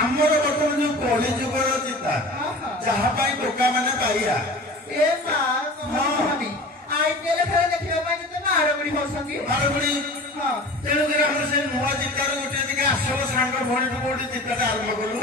आमर बर्तमान जो कली जुगर चिता जहाँ टोका मैंने पाइया तेणुक से नुआ चितार गोटे दिखे आसब सांग भौणी गोटे चिताटा आरंभ कलु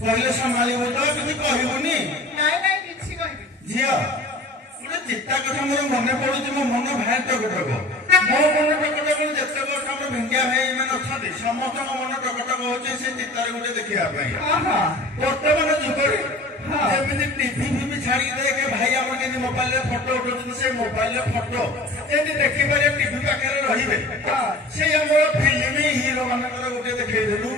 कहले संभाल कहबुनि झील गोटे चिता कथा मोर मन पड़ू मो मन भाई टकटक मो मन टकटक जिते वर्ष आम भिंगिया भाई मैंने अच्छा समस्त मन टकटक हो चितार गोटे देखा बर्तमान जुगे जमी टीवी फीवी छाड़ी देखे भाई आम के मोबाइल फटो उठाते से मोबाइल फटो जमी देखिपारे टीवी पाखे रे से आम फिल्म हिरो मान गोटे देखदेलु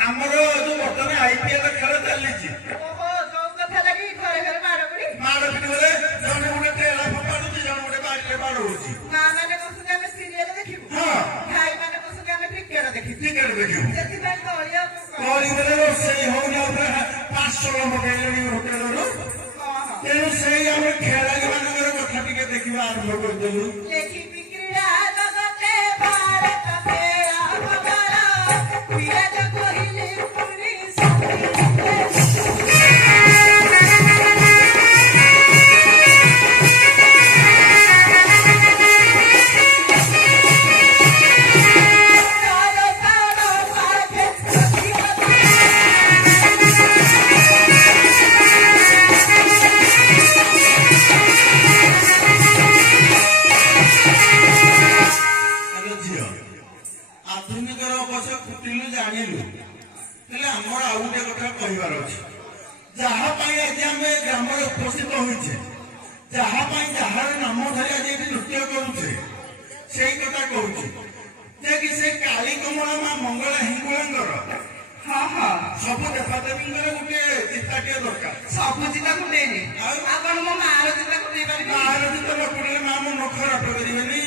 आमर जो बर्तमान आईपीएल खेल चली माड़ पिट गले जन गोटे टेला फोपाड़ुची जन गोटे बाड़ी बाड़ क्रिकेट देखिए रोषे होने 500 मगैले होटेल तेणु से खेलाड़ी मान कथा टे देखा आरंभ करदेलु आधुनिकर अवश्य फुटिलु जानिलु आमर आउ गोटे कथा कहबार अच्छे जहाँपाई आज आम ग्राम उपस्थित होइछे जहाँपाई जार नाम धरी आज ये नृत्य करुचे से कथा कहूँ कि से काली कमला माँ मंगला हिंगुलांगर सब देवादेवी गोटे चिताटे दरकार सब चिता को मार चिता को मार चिता न पड़े माँ मन खराब करें